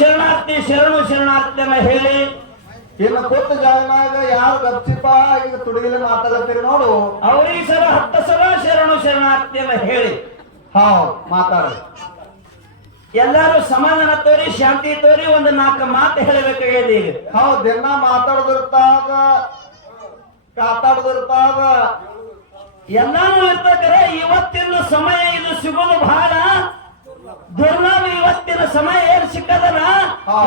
ಶರಣಾರ್ಥಿ ಶರಣು ಶರಣಾರ್ಥಿಯನ್ನ ಹೇಳಿ. ಇನ್ನು ಕೂತ ಜಾಗನಾಗ ಯಾರು ಗಪ್ಚಿಪ್ಪ ಈಗ ತುಡಿಗಿಲಿ ಮಾತಾಡತ್ತೀರಿ ನೋಡು. ಅವರಿಗೆ ಸಲ ಹತ್ತ ಸಲ ಶರಣು ಅಂತ ಹೇಳಿ. ಹೌದು ಮಾತಾಡ. ಎಲ್ಲಾರು ಸಮಾಧಾನ ತೋರಿ ಶಾಂತಿ ತೋರಿ ಒಂದು ನಾಲ್ಕು ಮಾತು ಹೇಳಬೇಕಾಗಿದೆ ಈಗ. ಹೌದು ದಿನ ಮಾತಾಡದಿರ್ತಾಗ ಕಾತಾಡದಿರ್ತಾಗ. ಎಲ್ಲಾನು ಇರ್ತಕ್ಕರೆ ಇವತ್ತಿನ ಸಮಯ ಇದು ಸಿಗೋದು ಬಹಳ ದುರ್ಲಭ ಇವತ್ತಿನ ಸಮಯ ಏನ್ ಸಿಕ್ಕದಲ್ಲ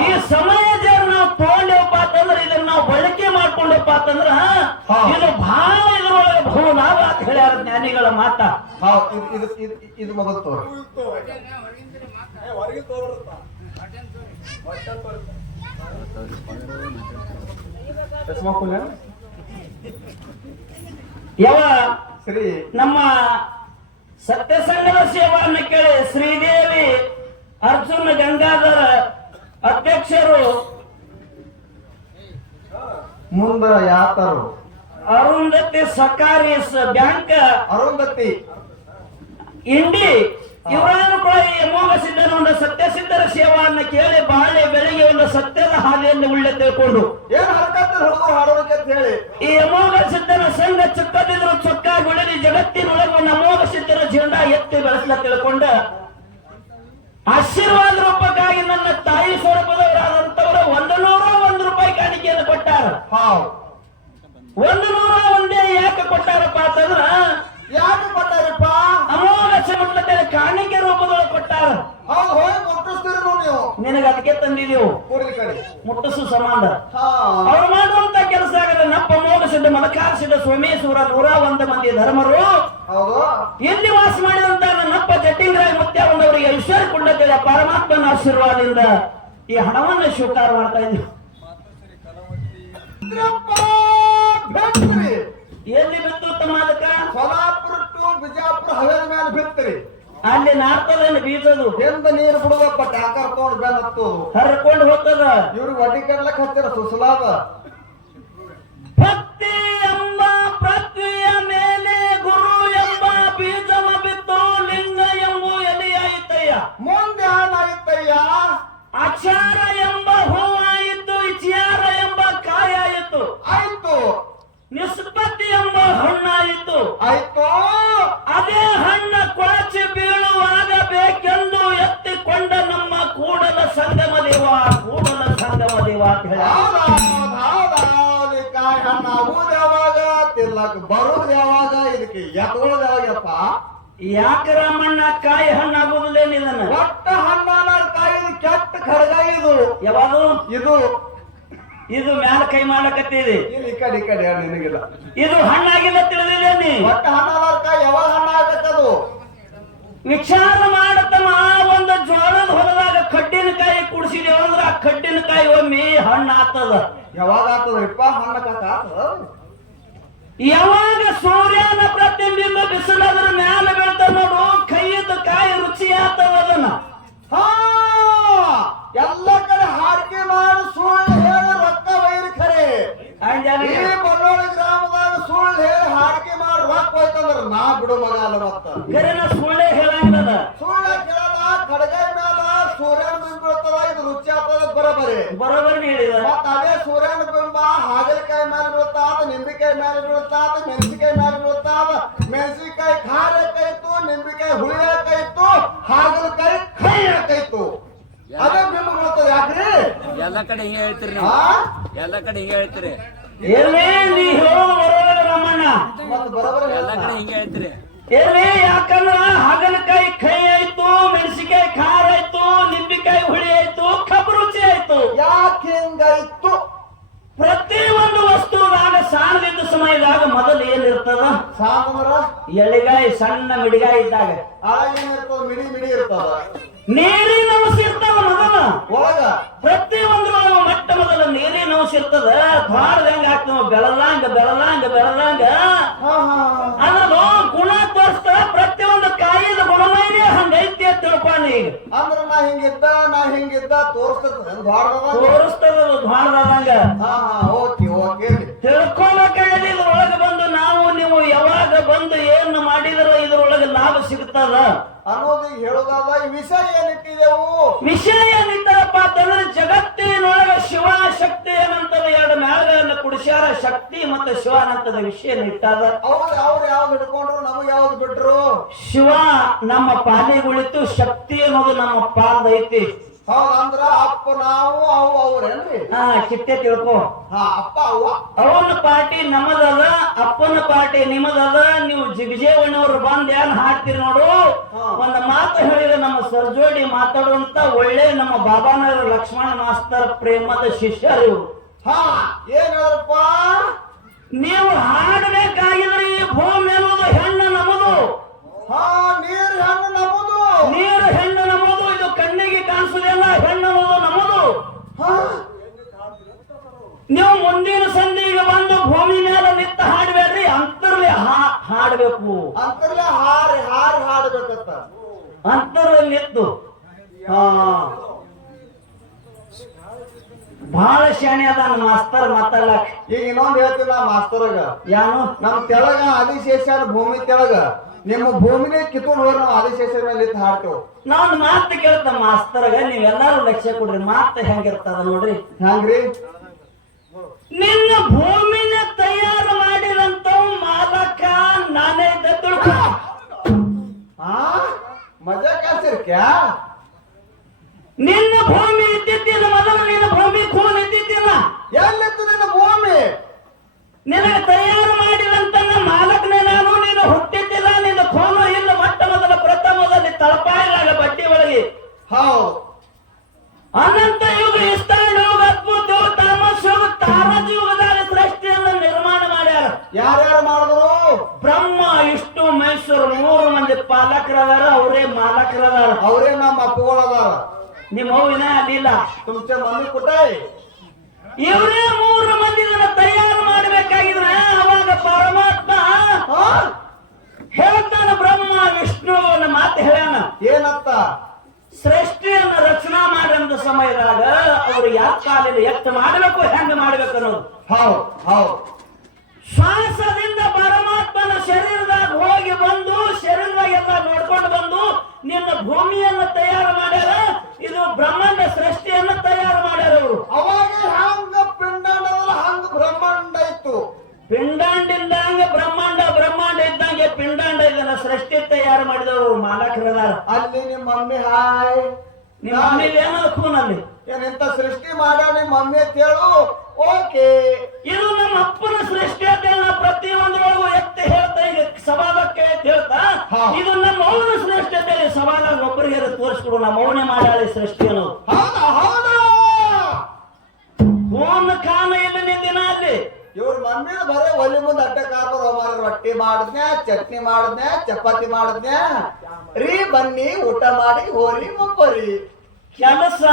ಈ ಸಮಯದ ನಾವು ತಗೊಂಡೇವಪ್ಪ ಅಂತಂದ್ರೆ ಇದನ್ನ ನಾವು ಬಳಕೆ ಮಾಡ್ಕೊಂಡಪ್ಪ ಅಂತಂದ್ರ. ಇದು ಬಹಳ ಇದ್ರೊಳಗೆ ಬಹು ಲಾಭ ಅಂತ ಹೇಳ್ಯಾರ ಜ್ಞಾನಿಗಳ ಮಾತ. ಇದು ಮೊದಲು ಯಾವ ಶ್ರೀ ನಮ್ಮ ಸತ್ಯಸಂಗದ ಸೇವಾನ ಕೇಳಿ ಶ್ರೀದೇವಿ ಅರ್ಜುನ ಗಂಗಾಧರ ಅಧ್ಯಕ್ಷರು ಮುಂದ ಯಾತರು? ಅರುಂಧತಿ ಸಕಾರಿ ಬ್ಯಾಂಕ್ ಅರುಂಧತಿ. ಇಂಡಿ ಇವರನ್ನು ಕೂಡ ಈ ಅಮೋಘ ಸಿದ್ಧನ ಒಂದು ಸತ್ಯ ಸಿದ್ಧರ ಸೇವಾವನ್ನು ಕೇಳಿ ಬಾಳೆ ಬೆಳಿಗ್ಗೆ ಒಂದು ಸತ್ಯದ ಹಾದಿಯನ್ನು ಉಳ್ಳೆ ತಿಳ್ಕೊಂಡು. ಏನ್ ಹರಕತ್ತ ಹಾಡೋದಕ್ಕೆ ಅಂತ ಹೇಳಿ? ಈ ಅಮೋಘ ಸಿದ್ಧನ ಸಂಘ ಚುಕ್ಕದಿದ್ರು ಚೊಕ್ಕ ಗುಳರಿ ಜಗತ್ತಿನೊಳಗೆ ಒಂದು ಅಮೋಘ ಸಿದ್ಧರ ಜೀವನ ಎತ್ತಿ ಬೆಳೆಸಲ ತಿಳ್ಕೊಂಡ. ಆಶೀರ್ವಾದ ರೂಪಕ್ಕಾಗಿ ನನ್ನ ಹೌದ್ ಒಂದು ನೂರ ಒಂದೇ ಯಾಕೆ ಕೊಟ್ಟಾರಪ್ಪ ಅಂತಂದ್ರ ಯಾಕೆ ಕೊಟ್ಟಾರಪ್ಪ? ಅಮೋಘ ಸಿದ್ಧತೆ ಕಾಣಿಕೆ ರೂಪದೊಳಗೆ ಕೊಟ್ಟಾರ. ಹೌದು ಹೋಗಿ ಮುಟ್ಟಿಸ್ತೀರಿ ನೀವು. ನಿನಗೆ ಅದಕ್ಕೆ ತಂದಿದೀವು. ಕೂಡಲಿ ಕಡೆ. ಮುಟ್ಟಿಸು ಸಂಬಂಧ ಅವ್ರು ಮಾಡುವಂತ ಕೆಲಸ ಆಗಲ್ಲ ನಪ್ಪ ಮೋಗಸಿದ್ದ ಮಲಕಾರಿಸಿದ ಸೋಮೇಶ್ವರ ನೂರ ಒಂದು ಮಂದಿ ಧರ್ಮರು. ಎಲ್ಲಿ ವಾಸ ಮಾಡಿದಂತ ನನ್ನಪ್ಪ ಜಟ್ಟಿಂಗರಾಯ ಮುತ್ಯ ಬಂದವರಿಗೆ ಐಶ್ವರ್ಯ ಕುಂಡದ ಪರಮಾತ್ಮನ ಆಶೀರ್ವಾದದಿಂದ ಈ ಹಣವನ್ನು ಸ್ವೀಕಾರ ಮಾಡ್ತಾ ಬೆಟ್ರಿ ಎಲ್ಲಿ ಬಿತ್ತು ತಮ್ಮ ಅದಕ್ಕ ಸೋಲಾಪುರ ಟು ಬಿಜಾಪುರ ಹವೇದ ಮೇಲೆ ಬಿತ್ತರಿ. ಅಲ್ಲಿ ನಾರ್ತದೇನು ಬೀಜದು? ಎಂದ ನೀರು ಬಿಡುವಪ್ಪ ಟ್ಯಾಂಕರ್ ತಗೊಂಡ್ ಬೆಲ್ ಹತ್ತು ಹರ್ಕೊಂಡು ಹೋಗ್ತದ ಇವ್ರು ವಡ್ಡಿ ಕಡ್ಲಕ್ ಹತ್ತಿರ ಸುಸಲಾದ. ಭಕ್ತಿ ಎಂಬ ಪೃಥ್ವಿಯ ಮೇಲೆ ಗುರು ಎಂಬ ಬೀಜವ ಬಿತ್ತು ಲಿಂಗ ಎಂಬು ಎಲೆಯಾಯಿತಯ್ಯ ಮುಂದೆ ಏನಾಗಿತ್ತಯ್ಯ ಅಕ್ಷಾರ ಎಂಬ ಹೂವಾಯಿತು ಇಚ್ಯಾರ ಎಂಬ ಕಾಯಾಯಿತು ಆಯ್ತು ನಿಷ್ಪತ್ತಿ ಎಂಬ ಹಣ್ಣಾಯಿತು ಆಯ್ತು. ಅದೇ ಹಣ್ಣ ಕೊಳಚಿ ಬೀಳುವಾಗ ಬೇಕೆಂದು ಎತ್ತಿಕೊಂಡ ನಮ್ಮ ಕೂಡಲ ಸಂಗಮ ದೇವ ಕೂಡಲ ಸಂಗಮ ದೇವ ಅಂತ ಹೇಳ. ಹೌದೌದ್ ಹೌದೌದ್ ಈ ಕಾಯಿ ಹಣ್ಣು ಯಾವಾಗ ತಿನ್ಲಕ್ ಬರುದು ಯಾವಾಗ ಇದಕ್ಕೆ ಎತ್ಕೊಳ್ಳೋದು ಯಾವಾಗಪ್ಪ ಯಾಕ ರಾಮಣ್ಣ ಕಾಯಿ ಹಣ್ಣ ಇದನ್ನ ಒಟ್ಟ ಹಣ್ಣಾನ ಕಾಯಿ ಕೆಟ್ಟ ಖಡ್ಗ ಇದು. ಯಾವಾಗ ಇದು ಇದು ಮ್ಯಾಲ ಕೈ ಮಾಡಕತ್ತೀರಿ ಇಲ್ಲಿ ಈ ಕಡೆ ಈ ಕಡೆ ಯಾರು ನಿನಗಿಲ್ಲ. ಇದು ಹಣ್ಣಾಗಿಲ್ಲ ತಿಳಿದಿಲ್ಲೇನಿ ಒಟ್ಟ ಹಣ್ಣಾಗ ಕಾಯಿ ಯಾವಾಗ ಹಣ್ಣಾಗತ್ತದು ವಿಚಾರ ಮಾಡತಮ್ಮ ಒಂದು ಜೋಳದ ಹೊಲದಾಗ ಕಡ್ಡಿನಕಾಯಿ ಕಾಯಿ ಅಂದ್ರ ಆ ಕಡ್ಡಿನಕಾಯಿ ಒಮ್ಮೆ ಹಣ್ಣು ಆಗ್ತದ ಯಾವಾಗ ಆಗ್ತದ್ರಿಪ್ಪ ಹಣ್ಣ ಕಾಕ ಯಾವಾಗ ಸೂರ್ಯನ ಪ್ರತಿಬಿಂಬ ಬಿಸಿಲದ್ರ ಮ್ಯಾಲ ಬೀಳ್ತ ನೋಡು ಕೈಯದ ಕಾಯಿ ರುಚಿ ಆಗ್ತದ ಅದನ್ನ. ಹಾ! ಕರೆನ ಸುಳ್ಳೆ ಹೇಳಂಗಿಲ್ಲ ಸುಳ್ಳ ಕೇಳದ ಕಡಗೈ ಮೇಲ ಸೂರ್ಯನ ಬಿಂಬ ಬೀಳ್ತದ ಇದು ರುಚಿ ಆಗ್ತದ ಬರೋಬರಿ. ಬರೋಬರಿ ಹೇಳಿದ. ಮತ್ತ ಅದೇ ಸೂರ್ಯನ ಬಿಂಬ ಹಾಗಲಕಾಯಿ ಮೇಲೆ ಬೀಳ್ತಾದ ನಿಂಬಿಕಾಯಿ ಮೇಲೆ ಬೀಳ್ತಾದ ಮೆಣಸಿಕಾಯಿ ಮೇಲೆ ಬೀಳ್ತಾದ ಮೆಣಸಿಕಾಯಿ ಖಾರ ಕೈತು ನಿಂಬಿಕಾಯಿ ಹುಳಿ ಕೈತು ಹಾಗಲಕಾಯಿ ಕೈ ಕೈತು ಅದೇ ಬಿಂಬ ಬೀಳ್ತದ ಯಾಕ್ರಿ? ಎಲ್ಲ ಕಡೆ ಹಿಂಗೆ ಹೇಳ್ತೀರಿ ಎಲ್ಲ ಕಡೆ ಹಿಂಗೆ ಹೇಳ್ತೀರಿ. ಎಲ್ಲಿ ನೀ ಹೇಳೋ ಬರಬರಿ ಎಲ್ಲ ಕಡೆ ಹಿಂಗೆ ಹೇಳ್ತೀರಿ. ಎಲ್ಲಿ ಯಾಕಂದ್ರ ಹಾಗಲಕಾಯಿ ಕೈ ಆಯ್ತು ಮೆಣಸಿಕಾಯಿ ಖಾರ ಆಯ್ತು ನಿಂಬಿಕಾಯಿ ಹುಳಿ ಆಯ್ತು ಕಬ್ಬು ರುಚಿ ಆಯ್ತು. ಯಾಕೆ ಹಿಂಗಾಯ್ತು? ಪ್ರತಿ ಒಂದು ವಸ್ತುದಾಗ ಸಾಲದಿದ್ದ ಸಮಯದಾಗ ಮೊದಲು ಏನಿರ್ತದ? ಸಾಮರ ಎಳಿಗಾಯಿ ಸಣ್ಣ ಮಿಡಿಗಾಯಿ ಇದ್ದಾಗ. ಆಗ ಏನಿರ್ತದ ಮಿಡಿ ಮಿಡಿ ಇರ್ತದ? ನೀರಿನ ಅಂಶ ಇರ್ತದ ಮೊದಲ. ಒಳಗ? ಪ್ರತಿ ಒಂದ್ರೊಳಗ ಮೊಟ್ಟ ಮೊದಲ ನೀರಿನ ಅಂಶ ಇರ್ತದ. ದ್ವಾರದಂಗ ಆಗ್ತಾವ ಬೆಳಲಾಂಗ ಬೆಳಲಾಂಗ ಬೆಳಲಾಂಗ. ಅದ್ರದ್ದು ಗುಣ ಗುಣಮೈನೇ ಹಂಗೈತಿ ಅಂತ ತಿಳ್ಕೊಂಡು ಈಗ ಅಂದ್ರ ನಾ ಹಿಂಗಿದ್ದ ನಾ ಹಿಂಗಿದ್ದ ತೋರಿಸ್ತದ ತೋರಿಸ್ತದ ದ್ವಾರದಂಗ ಹಾ ಹಾ ಓಕೆ ಓಕೆ ತಿಳ್ಕೊಬೇಕಾಗಿದೆ ಇದ್ರೊಳಗೆ ಬಂದು ನಾವು ನೀವು ಯಾವಾಗ ಬಂದು ಏನು ಮಾಡಿದ್ರ ಇದ್ರೊಳಗೆ ಲಾಭ ಸಿಗ್ತದ. ಅನ್ನೋದು ಹೇಳುದಾದ ವಿಷಯ ಏನಿಟ್ಟಿದೆವು? ವಿಷಯ ಏನಿದ್ದಾರಪ್ಪ ಮತ್ತು ಶಿವಾನಂತದ ವಿಷಯ ಇಟ್ಟಾದ ಅವ್ರು ಅವ್ರು ಯಾವ್ದು ಹಿಡ್ಕೊಂಡ್ರು ನಾವು ಯಾವ್ದು ಬಿಟ್ರು? ಶಿವ ನಮ್ಮ ಪಾಲಿಗುಳಿತು ಶಕ್ತಿ ಅನ್ನೋದು ನಮ್ಮ ಪಾಲ್ದ ಐತಿ. ಹೌದಂದ್ರ ಅಂದ್ರ ಅಪ್ಪ ನಾವು ಅವು ಅವ್ರೇನ್ರಿ? ಹಾ ಚಿಟ್ಟೆ ತಿಳ್ಕೊ. ಹಾ ಅಪ್ಪ ಅವ್ವ. ಅವನ ಪಾರ್ಟಿ ನಮ್ಮದಲ್ಲ ಅಪ್ಪನ ಪಾರ್ಟಿ ನಿಮ್ಮದಲ್ಲ ನೀವು ಜಿಗಜೇವಣ್ಣವ್ರು ಬಂದ್ ಏನ್ ಹಾಡ್ತೀರಿ ನೋಡು. ಒಂದ್ ಮಾತು ಹೇಳಿದ್ರೆ ನಮ್ಮ ಸರ್ಜೋಡಿ ಮಾತಾಡುವಂತ ಒಳ್ಳೆ ನಮ್ಮ ಬಾಬಾನಗರ ಲಕ್ಷ್ಮಣ ಮಾಸ್ತರ್ ಪ್ರೇಮದ ಶಿಷ್ಯರು ಹಾ ಏನ್ ನೀವು ಹಾಡಬೇಕಾಗಿದ್ರೆ ಈ ಭೂಮಿ ಅನ್ನೋದು ಹೆಣ್ಣು ನಮ್ಮದು. ಹಾ ನೀರ್ ಹೆಣ್ಣು ನಮ್ಮದು. ನೀರು ಹೆಣ್ಣು ನಮ್ಮದು ಇದು ಕಣ್ಣಿಗೆ ಕಾಣಿಸೋದಿಲ್ಲ ಹೆಣ್ಣು ಅನ್ನೋದು ನಮ್ಮದು. ಹಾ. ನೀವು ಮುಂದಿನ ಸಂಧಿಗೆ ಬಂದು ಭೂಮಿ ಮೇಲೆ ನಿಂತ ಹಾಡಬೇಡ್ರಿ ಅಂತರ್ಲಿ ಹಾಡಬೇಕು ಹಾಡ್ಬೇಕು. ಅಂತರ್ಲೆ ಹಾರಿ ಹಾರಿ ಹಾಡಬೇಕಂತ. ಅಂತರ್ಲಿ ನಿಂತು. ಹಾ. ಬಹಳ ಶಾಣೆ ಅದಾನ ಮಾಸ್ತರ್ ಮಾತಲ್ಲ. ಈಗ ಇನ್ನೊಂದು ಹೇಳ್ತೀನಿ ನಾ ಮಾಸ್ತರ್ಗ. ಯಾನು? ನಮ್ ತೆಳಗ ಆದಿಶೇಷ ಭೂಮಿ ತೆಳಗ ನಿಮ್ಮ ಭೂಮಿನೇ ಕಿತ್ಕೊಂಡು ಹೋಗಿ ನಾವು ಆದಿಶೇಷ ಮೇಲೆ ಇದ್ದು ಹಾಡ್ತೇವೆ. ನಾವ್ ಮಾತು ಕೇಳ್ತ ಮಾಸ್ತರ್ಗ ನೀವೆಲ್ಲಾರು ಲಕ್ಷ್ಯ ಕೊಡ್ರಿ ಮಾತು ಹೆಂಗಿರ್ತದ ನೋಡ್ರಿ. ಹಂಗ್ರಿ? ನಿನ್ನ ಭೂಮಿನ ತಯಾರ ಮಾಡಿದಂತ ಮಾಲಕ ನಾನೇ ದತ್ತುಳ್ಕ ಮಜಾ ಕಾಸಿರ್ಕ್ಯಾ ನಿನ್ನ ಭೂಮಿ ಎಲ್ಲಿತ್ತು ನಿನ್ನ ಭೂಮಿ. ನಿನಗೆ ತಯಾರು ಮಾಡಿದಂತ ಮಾಲಕನೇ ನಾನು. ನೀನು ಹುಟ್ಟಿದ್ದಿಲ್ಲ ನಿನ್ನ ಖೂನು ಇಲ್ಲ ಮೊಟ್ಟ ಮೊದಲ ಪ್ರಥಮದಲ್ಲಿ ತಳಪಾಯಿಲಾಗ ಬಟ್ಟಿ ಒಳಗೆ. ಹೌದು. ಅನಂತ ಯುಗ ಇಸ್ತಾನ ಯುಗ ಅದ್ಭುತ ಯುಗ ತಾಮಸ ಯುಗ ತಾರಜ ಯುಗದಾಗ ಸೃಷ್ಟಿಯನ್ನು ನಿರ್ಮಾಣ ಮಾಡ್ಯಾರ. ಯಾರ್ಯಾರು ಮಾಡಿದ್ರು? ಬ್ರಹ್ಮ ಇಷ್ಟು ಮೈಸೂರು ಮೂರು ಮಂದಿ ಪಾಲಕರದಾರ ಅವರೇ ಮಾಲಕರದಾರ. ಅವರೇ ನಮ್ಮ ಅಪ್ಪಗಳದಾರ. ನಿಮ್ಮ ಹೂವಿನ ಅಲ್ಲಿಲ್ಲ ತುಮಚ ಮಂದಿ ಕುಟಾಯಿ ಇವರೇ ಮೂರು ಮಂದಿ ತಯಾರು ಮಾಡಬೇಕಾಗಿದ್ರೆ ಅವಾಗ ಪರಮಾತ್ಮ ಹಾ ಹೇಳ್ತಾನ ಬ್ರಹ್ಮ ವಿಷ್ಣು ಅನ್ನ ಮಾತು ಹೇಳ್ಯಾನ. ಏನಪ್ಪ ಸೃಷ್ಟಿಯನ್ನು ರಚನಾ ಮಾಡಿದ ಸಮಯದಾಗ ಅವರು ಯಾವ ಕಾಲಿಲ್ಲ ಎತ್ತ ಮಾಡಬೇಕು ಹೆಂಗ ಮಾಡ್ಬೇಕು ಅನ್ನೋದು. ಹೌದು ಹೌದು. ಶ್ವಾಸದಿಂದ ಪರಮಾತ್ಮನ ಶರೀರದಾಗ ಹೋಗಿ ಬಂದು ಶರೀರದಾಗ ಎಲ್ಲ ನೋಡ್ಕೊಂಡು ಬಂದು ನಿನ್ನ ಭೂಮಿಯನ್ನು ತಯಾರು ಮಾಡ್ಯಾರ. ಇದು ಬ್ರಹ್ಮಾಂಡ ಸೃಷ್ಟಿಯನ್ನು ಮಮ್ಮಿ ಹಾಯ್. ನಿಮ್ಮ ಏನದ ಏನಿಂತ ಸೃಷ್ಟಿ ಮಾಡ ನಿಮ್ಮ ಮಮ್ಮಿ ಅಂತ ಹೇಳು. ಓಕೆ. ಇದು ನಮ್ಮ ಅಪ್ಪನ ಸೃಷ್ಟಿ ಅಂತ ಹೇಳಿ ನಾ ಪ್ರತಿಯೊಂದ್ರೊಳಗೂ ಎತ್ತಿ ಹೇಳ್ತಾ ಈಗ ಸಭಾದಕ್ಕೆ ಎತ್ತಿ ಹೇಳ್ತಾ ಇದು ನಮ್ಮ ಅವನ ಸೃಷ್ಟಿ ಅಂತ ಹೇಳಿ ಸಭಾದಾಗ ಒಬ್ಬರಿಗೆ ತೋರಿಸ್ಕೊಡು ನಮ್ಮ ಅವನೇ ಮಾಡ್ಯಾಳಿ ಸೃಷ್ಟಿ ಅನ್ನೋದು. ಹೌದಾ ಹೌದಾ? ಫೋನ್ ಕಾನ ಇಲ್ಲ ನಿನ್ನ ದಿನ ಅಲ್ಲಿ. ಇವ್ರ ಮಮ್ಮಿ ಬರೀ ಒಲಿ ಮುಂದೆ ಅಡ್ಡ ಕಾಪರ್ ರೊಟ್ಟಿ ಮಾಡಿದ್ನ್ಯಾ ಚಟ್ನಿ ಮಾಡಿದ್ನ್ಯಾ ಚಪಾತಿ ಮಾಡಿದ್ನ್ಯಾ ರೀ ಬನ್ನಿ ಊಟ ಮಾಡಿ ಹೋರಿ ಒಬ್ಬರಿ ಕೆಲಸ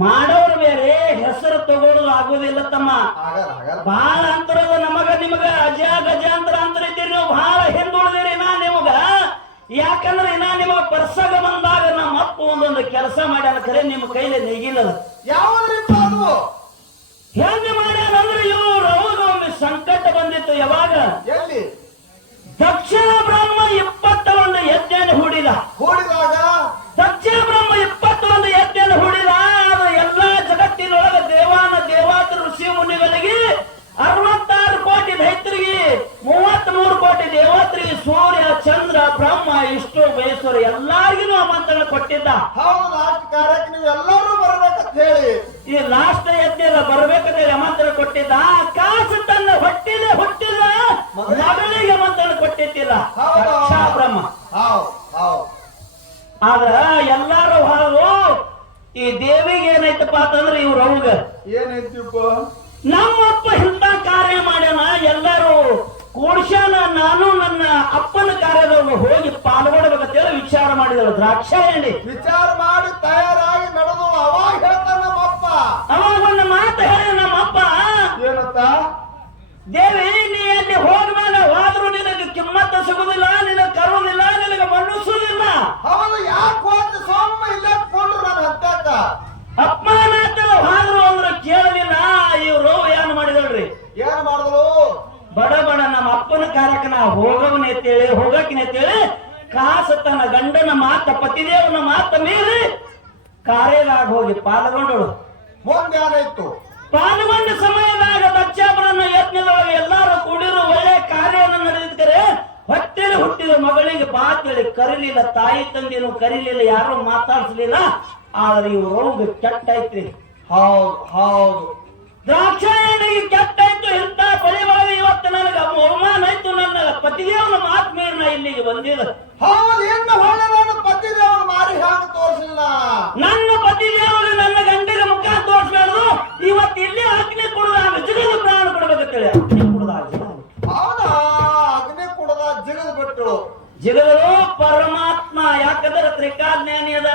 ಮಾಡೋರು ಬೇರೆ ಹೆಸರು ತಗೊಳ್ಳೋದು ಆಗೋದಿಲ್ಲ ತಮ್ಮ. ಆಗಲ್ಲ ಆಗಲ್ಲ. ಬಹಳ ಅಂತರದ ನಮಗ ನಿಮಗ ಅಜ ಗಜ ಅಂತರ ಇದ್ದೀರಿ ನೀವು. ಬಹಳ ಹಿಂದುಳಿದಿರಿ ನಾ ನಿಮಗ. ಯಾಕಂದ್ರೆ ನಾ ನಿಮಗ ಪರ್ಸಗ ಬಂದಾಗ ನಮ್ಮ ಅಪ್ಪ ಒಂದೊಂದು ಕೆಲಸ ಮಾಡ್ಯಾನ ಕರೆ ನಿಮ್ಮ ಕೈಲಿ ನೆಗಿಲ್ಲ ಯಾವ್ದ್ರಿಪ್ಪ ಅದು? ಹೆಂಗೆ ಮಾಡ್ಯಾನಂದ್ರೆ ಇವ್ರು ಒಂದು ಒಮ್ಮೆ ಸಂಕಟ ಬಂದಿತ್ತು ಯಾವಾಗ? ಎಲ್ಲಿ? ಇಪ್ಪತ್ತೊಂದು ಹೂಡಿಲ್ಲ. ಹೂಡಿದಾಗ? ದಕ್ಷಿಣ ಬ್ರಹ್ಮ ಇಪ್ಪತ್ತೊಂದು ಎತ್ತೆಯನ್ನು ಹೂಡಿಲ್ಲ. ಅದು ಎಲ್ಲಾ ಜಗತ್ತಿನೊಳಗ ದೇವಾನ ದೇವಾತ ಋಷಿ ಮುನಿಗಳಿಗೆ ಅರವತ್ತಾರು ಕೋಟಿ ರೈತರಿಗೆ ಮೂವತ್ತ್ ಮೂರು ಕೋಟಿ ದೇವತ್ರಿಗೆ ಸೂರ್ಯ ಚಂದ್ರ ಬ್ರಹ್ಮ ಇಷ್ಟು ಮೈಸೂರು ಎಲ್ಲರಿಗೂ ಆಮಂತ್ರಣ ಕೊಟ್ಟಿದ್ದ. ಹೌದು ಲಾಸ್ಟ್ ಕಾರ್ಯಕ್ಕೆ ನೀವು ಎಲ್ಲರೂ ಬರ್ಬೇಕಂತ ಹೇಳಿ. ಈ ಲಾಸ್ಟ್ ಯಜ್ಞದ ಬರ್ಬೇಕಂತ ಆಮಂತ್ರಣ ಕೊಟ್ಟಿದ್ದ. ಕಾಸು ತನ್ನ ಹೊಟ್ಟಿಲೆ ಹೊಟ್ಟಿಲ್ಲ. ಮಗಳಿಗೆ ಆಮಂತ್ರಣ ಕೊಟ್ಟಿದ್ದಿಲ್ಲ. ಬ್ರಹ್ಮ. ಹೌದು. ಆದ್ರ ಎಲ್ಲಾರು ಹಾವು ಈ ದೇವಿಗೆ ಏನೈತಪ್ಪ ಅಂತಂದ್ರೆ ಇವ್ರ ಅವಾಗ. ನಮ್ಮ ನಮ್ಮಪ್ಪ ಇಂಥ ಕಾರ್ಯ ಮಾಡ್ಯಾನ ಎಲ್ಲರೂ ಕೂಡ್ಸ್ಯಾನ ನಾನು ನನ್ನ ಅಪ್ಪನ ಕಾರ್ಯದವ್ರು ಹೋಗಿ ಪಾಲ್ಗೊಳ್ಬೇಕಂತೇಳಿ ವಿಚಾರ ಮಾಡಿದಳು. ಹೇಳಿ ವಿಚಾರ ಮಾಡಿ ತಯಾರಾಗಿ ನಡೆದು ಅವಾಗ ಹೇಳ್ತಾನ ನಮ್ಮಪ್ಪ. ಅವಾಗ ಒಂದು ಮಾತು ಹೇಳಿ ನಮ್ಮಪ್ಪ. ಏನತ್ತ ದೇವಿ ನೀ ಅಲ್ಲಿ ಹೋದ್ಮೇಲೆ ಹೋದ್ರು ನಿನಗೆ ಕಿಮ್ಮತ್ತ ಸಿಗುದಿಲ್ಲ. ಹೌದು ಯಾಕೆ ಹೋದ ಸೊಮ್ಮ ಇಲ್ಲ ಕೊಂಡ್ರು ನನ್ನ ಹತ್ತಾಕ ಅಪ್ಪನಾತಲ್ಲ ಹಾದ್ರು ಅಂದ್ರೆ ಕೇಳಲಿಲ್ಲ ಇವ್ರು ಏನ್ ಮಾಡಿದಳ್ರಿ? ಏನ್ ಮಾಡಿದ್ರು ಬಡ ಬಡ ನಮ್ಮ ಅಪ್ಪನ ಕಾರ್ಯಕ್ಕ ನಾ ಹೋಗವನೇ ಅಂತೇಳಿ ಹೋಗಕ್ಕೆ ಅಂತೇಳಿ ಕಾಸ ತನ್ನ ಗಂಡನ ಮಾತ ಪತಿದೇವನ ಮಾತ ಮೀರಿ ಕಾರ್ಯದಾಗ ಹೋಗಿ ಪಾಲ್ಗೊಂಡಳು. ಮುಂದೆ ಏನಾಯ್ತು ಪಾಲ್ಗೊಂಡ ಸಮಯದಾಗ ದಕ್ಷಾಪುರನ ಯತ್ನದೊಳಗೆ ಎಲ್ಲಾರು ಕೂಡಿರು ಒಳ್ಳೆ ಕಾರ್ಯವನ್ನು ನಡೆದಿದ್ದಾರೆ ಹೊಟ್ಟೆಲಿ ಹುಟ್ಟಿದ ಮಗಳಿಗೆ ಬಾತೇಳಿ ಕರೀಲಿಲ್ಲ ತಾಯಿ ತಂದೆನು ಕರೀಲಿಲ್ಲ ಯಾರು ಮಾತಾಡ್ಸಲಿಲ್ಲ. ಆದ್ರೆ ಇವ್ ರೋಗ ಕೆಟ್ಟ ಐತ್ರಿ ಹೌದು ಹೌದು. ದ್ರಾಕ್ಷಾಯಣಿಗೆ ಕೆಟ್ಟಾಯ್ತು ಇಂಥ ಪರಿವಾರ ಇವತ್ತು ನನಗೆ? ಅವಮಾನ ಆಯ್ತು ನನ್ನ ಪತಿದೇವನ ಮಾತು ಮೇಲೆ ನಾ ಇಲ್ಲಿಗೆ ಬಂದಿಲ್ಲ ಹೌದು ಎಂದು ಹೊಳೆ ಪತಿದೇವನ ಮಾರಿ ಹ್ಯಾಂಗ ತೋರಿಸಿಲ್ಲ. ನನ್ನ ಪತಿದೇವರು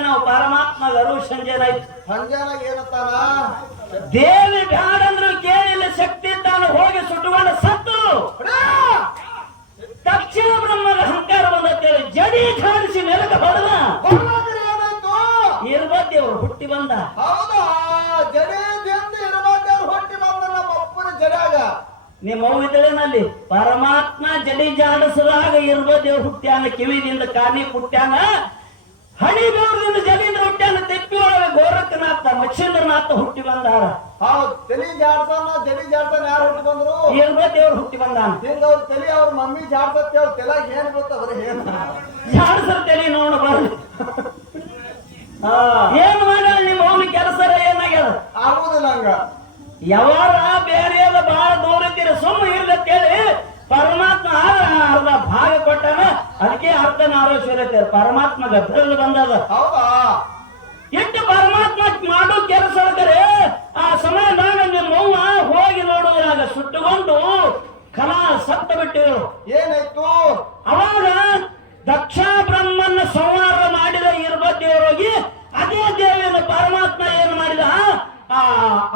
ನಾವು ಪರಮಾತ್ಮ ಗರು ಸಂಜಯನ ಸಂಜಾನಾಗ ಏನತ್ತಾನ? ದೇವಿ ಬ್ಯಾಡಂದ್ರು ಕೇಳಿಲ್ಲ ಶಕ್ತಿ ತಾನು ಹೋಗಿ ಸುಟ್ಟುಕೊಂಡು ಸತ್ತು. ದಕ್ಷಿಣ ಬ್ರಹ್ಮದ ಅಹಂಕಾರ ಬಂದತ್ತೇಳಿ ಜಡಿ ಧಾರಿಸಿ ನೆಲಕ್ಕೆ ಹೊಡೆದ ಹೊರನಾಗರಿ ಅವ್ರು ಹುಟ್ಟಿ ಬಂದ. ಹೌದಾ? ಇರಬಾರ್ದವ್ರು ಹುಟ್ಟಿ ಬಂದ ನಮ್ಮ ಅಪ್ಪನ ಜಡಾಗ ನಿಮ್ಮ ಅವ್ವಿದಳೇನಲ್ಲಿ ಪರಮಾತ್ಮ ಜಡಿ ಜಾಡಿಸಿದಾಗ ಅವ್ರು ಹುಟ್ಟ್ಯಾನ ಕಿವಿದಿಂದ ಕಾನಿ ಹುಟ್ಟ್ಯಾನ ಹಣಿ ಬೆವರದಿಂದ ಜಡಿಯಿಂದ ಹುಟ್ಟ್ಯಾನ ತೆಕ್ಕಿ ಒಳಗೆ ಗೋರಖನಾಥ ಮಚ್ಛೇಂದ್ರನಾಥ ಹುಟ್ಟಿ ಬಂದಾರ. ಹೌದ್ ತಲಿ ಜಾಡ್ತಾನ ತಲಿ ಜಾಡ್ತಾನ ಯಾರು ಹುಟ್ಟಿ ಬಂದ್ರು? ದೇವ್ರು ಹುಟ್ಟಿ ಬಂದಾನ. ಹಿಂಗ ಅವ್ರ ತಲಿ ಅವ್ರ ಮಮ್ಮಿ ಜಾಡ್ಸತ್ತೆ ಅವ್ರ ತಲೆಗೆ ಏನ್ ಗೊತ್ತವ್ರ ಏನ್ ತಲಿ ನೋಡ ಬರ್ಲಿ. ಏನ್ ಮಾಡ್ಯಾರ ನಿಮ್ಮ ಮಮ್ಮಿ ಕೆಲಸ ಏನಾಗ್ಯದ? ಆಗುದಿಲ್ಲ ಹಂಗ. ಯಾವಾರ ಬೇರೆ ಬಹಳ ದೂರ ಇದ್ದೀರಿ ಸುಮ್ಮ ಇರ್ಲತ್ತೇಳಿ ಪರಮಾತ್ಮ ಅರ್ಧ ಭಾಗ ಕೊಟ್ಟಾನ ಅದಕ್ಕೆ ಅರ್ಧ ನಾರೋಶ್ವರತೆ ಪರಮಾತ್ಮ ಗರ್ಭದಲ್ಲಿ ಬಂದದ ಹೌದಾ? ಎಷ್ಟು ಪರಮಾತ್ಮ ಮಾಡೋ ಕೆಲಸ ಆ ಸಮಯ ನಿಮ್ಮ ಅವ್ವ ಹೋಗಿ ನೋಡುವಾಗ ಸುಟ್ಟುಕೊಂಡು ಕಲಾ ಸತ್ತ ಬಿಟ್ಟಿರು. ಏನಾಯ್ತು? ಅವಾಗ ದಕ್ಷ ಬ್ರಹ್ಮನ್ನ ಸಂಹಾರ ಮಾಡಿದ ಇರ್ಬದ್ದೇವರೋಗಿ ಅದೇ ದೇವಿನ ಪರಮಾತ್ಮ ಏನು ಮಾಡಿದ? ಆ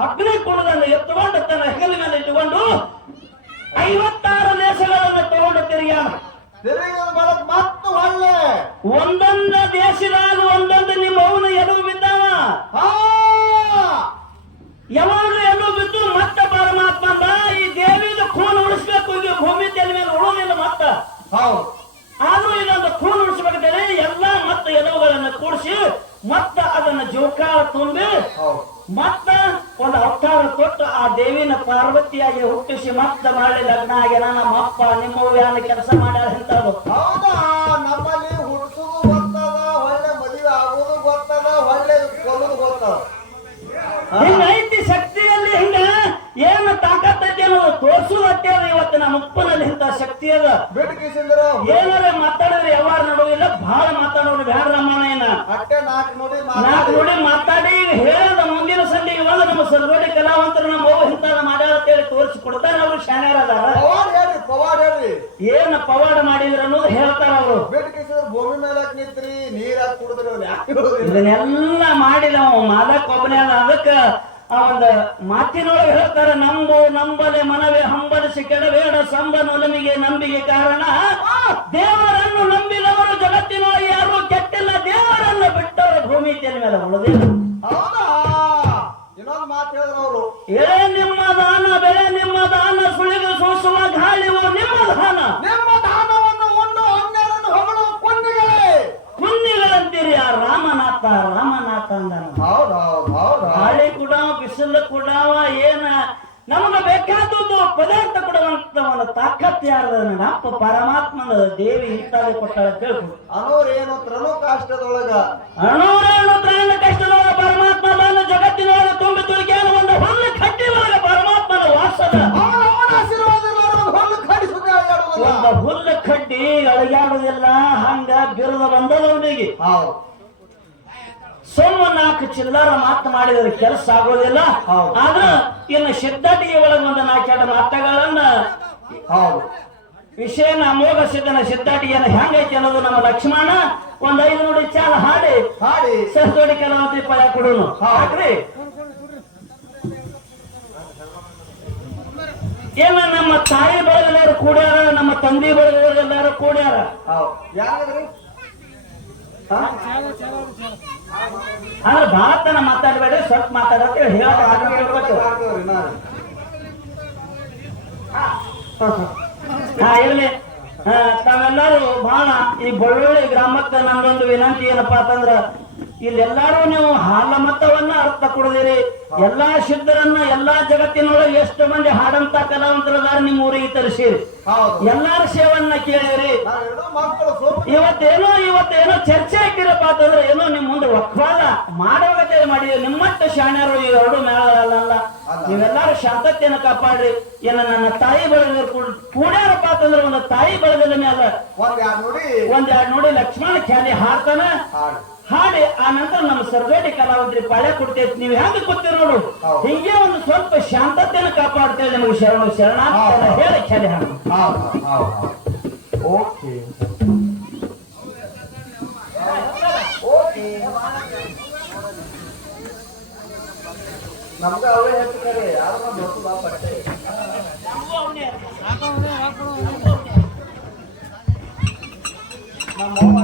ಅಗ್ನಿ ಕುಣದನ್ನು ಎತ್ತುಕೊಂಡು ತನ್ನ ಹೆಗಲ ಮೇಲೆ ಇಟ್ಟುಕೊಂಡು ಐವತ್ತಾರು ದೇಶಗಳನ್ನು ತಗೊಂಡು ತಿರುಗ್ಯಾನ ತಿರುಗಿ ಬಳಕ್ ಮತ್ತು ಒಳ್ಳೆ ಒಂದೊಂದು ದೇಶದಾಗ ಒಂದೊಂದು ನಿಮ್ಮ ಅವನು ಎದುರು ಬಿದ್ದಾವ ಹಾ ಯಾವಾಗ ಎದುರು ಬಿದ್ದು ಮತ್ತೆ ಪರಮಾತ್ಮ ಅಂದ ಈ ದೇವಿದ ಖೂನ್ ಉಳಿಸ್ಬೇಕು ಇದು ಭೂಮಿ ತೆಲ ಮೇಲೆ ಉಳಿದಿಲ್ಲ ಮತ್ತ ಹೌದು ಆದ್ರೂ ಇದೊಂದು ಖೂನ್ ಉಳಿಸ್ಬೇಕಂತೇಳಿ ಎಲ್ಲಾ ಮತ್ತೆ ಎಲುಬುಗಳನ್ನ ಕೂಡಿಸಿ ಮತ್ತ ಅದನ್ನ ಜೋಕಾಳ ತುಂಬಿ ಮತ್ತ ಒಂದು ಅವತಾರ ಕೊಟ್ಟು ಆ ದೇವಿನ ಪಾರ್ವತಿಯಾಗಿ ಹುಟ್ಟಿಸಿ ಮತ್ತ ಮಾಡಿ ಲಗ್ನ ಆಗ್ಯಾನ ನಮ್ಮ ಅಪ್ಪ ನಿಮ್ಮ ಕೆಲಸ ಮಾಡ್ಯಾರ ಅಂತ ಹೌದಾ? ನಮ್ಮಲ್ಲಿ ಗೊತ್ತದ ಒಳ್ಳೆ ಮದುವೆ ಆಗೋದು ಗೊತ್ತದ ಒಳ್ಳೆ ಕೊಲ್ಲುದು ಗೊತ್ತದ ಶಕ್ತಿಯಲ್ಲಿ ಹಿಂಗ ಏನು ತಾಕತ್ತೈತಿ ಅನ್ನೋದು ತೋರ್ಸುದತ್ತೆ ಅದ ಇವತ್ತು ನಮ್ಮ ಉಪ್ಪನಲ್ಲಿ ಇಂಥ ಶಕ್ತಿ ಅದ. ಬಿಟ್ಟು ಕಿಸಿಂದ್ರ ಏನಾರ ಮಾತಾಡಿದ್ರೆ ಯಾವಾಗ ನಡುವಿಲ್ಲ ಬಹಳ ಮಾತಾಡೋರು ಬ್ಯಾಡ ರಾಮಾಯಣ ಅಟ್ಟೆ ನಾಲ್ಕು ನೋಡಿ ನಾಲ್ಕು ನೋಡಿ ಮಾತಾಡಿ ಹೇಳದ ಮುಂದಿನ ಸಂಧಿ ಇವಾಗ ನಮ್ಮ ಸರ್ಗೋಡಿ ಕಲಾವಂತರು ನಮ್ಮ ಅವ್ವ ಇಂತಾದ ಮಾಡ್ಯಾರ ಕೇಳಿ ತೋರಿಸಿ ಕೊಡ್ತಾರ ಅವರು ಶಾನ್ಯಾರ ಅದಾರ. ಪವಾಡ ಹೇಳ್ರಿ ಪವಾಡ ಹೇಳ್ರಿ. ಏನ್ ಪವಾಡ ಮಾಡಿದ್ರ ಅನ್ನೋದು ಹೇಳ್ತಾರ ಅವರು. ಕಿಸಿದ್ರ ಭೂಮಿ ಮೇಲೆ ಹಾಕಿ ನಿಂತ್ರಿ ನೀರ್ ಹಾಕಿ ಕುಡಿದ್ರಿ ಇದನ್ನೆಲ್ಲ ಮಾಡಿದ ಅವ ಮಾದಕ್ ಒಬ್ಬನೇ ಅದ ಅದಕ್ಕ ಆ ಒಂದು ಮಾತಿನೊಳಗೆ ಹೇಳ್ತಾರೆ ನಂಬು ನಂಬಲೆ ಮನವೇ ಹಂಬಲಿಸಿ ಕೆಡಬೇಡ ಸಂಬ ನೊಲಮಿಗೆ ನಂಬಿಗೆ ಕಾರಣ. ದೇವರನ್ನು ನಂಬಿದವರು ಜಗತ್ತಿನೊಳಗೆ ಯಾರು ಕೆಟ್ಟಿಲ್ಲ ದೇವರನ್ನು ಬಿಟ್ಟವರ ಭೂಮಿ ಮೇಲೆ ಉಳಿದಿಲ್ಲ ಇನ್ನೊಂದು ಮಾತು ಹೇಳಿದ್ರು ಅವರು. ಎಳೆ ನಿಮ್ಮ ದಾನ ಬೆಳೆ ನಿಮ್ಮ ದಾನ ಸುಳಿದು ಸೂಸುವ ಗಾಳಿವು ನಿಮ್ಮ ದಾನ ನಿಮ್ಮ ದಾನವನ್ನು ಉಣ್ಣು ಅನ್ಯರನ್ನು ಹೊಗಳು ಕುಂದಿಗಳೇ ಕುಂದಿಗಳಂತೀರಿ ಆ ರಾಮನಾಥ ರಾಮನಾಥ ಅಂದನು ಹೌದು ಹೌದು ಹೌದು ಗಾಳಿ ಕುಡಾವ ಬಿಸಿಲು ಕುಡಾವ ಏನ ನಮಗ ಬೇಕಾದದ್ದು ಪದಾರ್ಥ ಕೊಡುವಂತ ಒಂದು ತಾಕತ್ ಯಾರದ ಅಪ್ಪ ಪರಮಾತ್ಮನ ದೇವಿ ಇಂತಾಳೆ ಕೊಟ್ಟಾಳ ಕೇಳ್ಬೋದು ಅನೋರೇನು ಏನು ತ್ರನು ಕಾಷ್ಟದೊಳಗ ಅನೋರೇನು ಪ್ರಾಣ ಕಷ್ಟದೊಳಗ ಪರಮಾತ್ಮ ಬಂದು ಜಗತ್ತಿನೊಳಗ ತುಂಬಿ ತುಳುಕ್ಯಾನ ಒಂದು ಹುಲ್ಲು ಕಟ್ಟಿ ಪರಮಾತ್ಮನ ವಾಸದ. ಒಂದು ಹೊಲ್ಲು ಕಡ್ಡಿ ಅಳಗ್ಯಾಡುದಿಲ್ಲ ಹಂಗ ಬಿರುದ ಬಂದದ ಅವನಿಗೆ. ಹೌದು. ಸೋಮ ನಾಲ್ಕು ಚಿಲ್ಲರ ಮಾತು ಮಾಡಿದ್ರೆ ಕೆಲಸ ಆಗೋದಿಲ್ಲ. ಆದ್ರ ಇನ್ನು ಸಿದ್ಧತೆಗೆ ಒಳಗೆ ಒಂದು ನಾಲ್ಕೆರಡು ಮಾತುಗಳನ್ನ ಹೌದು. ವಿಷಯನ ಅಮೋಘ ಸಿದ್ಧನ ಸಿದ್ಧಾಟಿಯನ್ನು ಹೆಂಗೈತಿ ಅನ್ನೋದು ನಮ್ಮ ಲಕ್ಷ್ಮಣ ಒಂದ್ ಐದು ನೋಡಿ ಚಾಲ ಹಾಡಿ. ಹಾಡಿ. ಸರಸ್ವತಿ ಕೆಲವಂತಿ ಪದ ಕೊಡು ಹಾಕ್ರಿ. ಏನ ನಮ್ಮ ತಾಯಿ ಬಳಗದವರು ಕೂಡ್ಯಾರ ನಮ್ಮ ತಂದೆ ಬಳಗದವರೆಲ್ಲರೂ ಕೂಡ್ಯಾರ? ಯಾವ್ದ್ರಿ ಆದ್ರೆ ಭಾರತನ ಮಾತಾಡಬೇಡ ಸ್ವಲ್ಪ ಮಾತಾಡತ್ತೆ ಹಾ ಇರ್ಲಿ. ತಾವೆಲ್ಲರೂ ಬಹಳ ಈ ಬಳ್ಳೊಳ್ಳಿ ಗ್ರಾಮಕ್ಕೆ ನಮ್ದೊಂದು ವಿನಂತಿ ಏನಪ್ಪಾ ಅಂತಂದ್ರ ಇಲ್ಲೆಲ್ಲಾರು ನೀವು ಹಾಲ ಮತವನ್ನ ಅರ್ಥ ಕೊಡದಿರಿ ಎಲ್ಲಾ ಶುದ್ಧರನ್ನ ಎಲ್ಲಾ ಜಗತ್ತಿನೊಳಗೆ ಎಷ್ಟು ಮಂದಿ ಹಾಡಂತ ಕಲಾವಂತರದಾರ ನಿಮ್ಮ ಊರಿಗೆ ತರಿಸಿರಿ ಎಲ್ಲಾರ ಸೇವನ್ನ ಕೇಳಿರಿ. ಇವತ್ತೇನೋ ಇವತ್ತೇನೋ ಚರ್ಚೆ ಆಗ್ತಿರಪ್ಪ ಅಂತಂದ್ರೆ ಏನೋ ನಿಮ್ ಮುಂದೆ ಒಕ್ವಾದ ಮಾಡೋಗತೆ ಮಾಡಿ ನಿಮ್ಮಷ್ಟು ಶಾಣ್ಯರು ಈ ಎರಡು ಮೇಳಲ್ಲ ನೀವೆಲ್ಲಾರು ಶಾಂತತೆಯನ್ನು ಕಾಪಾಡ್ರಿ. ಏನ ನನ್ನ ತಾಯಿ ಬಳಗ ಕೂಡ್ಯಾರಪ್ಪ ಅಂತಂದ್ರೆ ಒಂದು ತಾಯಿ ಬಳಗದ ಮೇಲೆ ಒಂದ್ ಎರಡ್ ನೋಡಿ ಲಕ್ಷ್ಮಣ ಖ್ಯಾಲಿ ಹಾಡ್ತಾನ. ಹಾಡು ಆ ನಂತರ ನಮ್ಮ ಸರ್ವೇಟಿ ಕಲಾವಿದ್ರಿ ಪಾಳ್ಯ ಕೊಡ್ತೈತಿ ನೀವು ಹೆಂಗ್ ಕೊಡ್ತೀರಿ ನೋಡು? ಹಿಂಗೆ ಒಂದು ಸ್ವಲ್ಪ ಶಾಂತತೆಯನ್ನು ಕಾಪಾಡ್ತೇವೆ ನಿಮಗೆ ಶರಣು ಶರಣ. ಹೇಳಿ ಖ್ಯಾಲಿ ಹಾಡು ಓಕೆ. ನಮ್ಗ ಅವೇ ಕರೆ ಯಾರು ಗೊತ್ತು ಪಟ್ಟೆ. ನಮ್ಮ ಅವ್ವ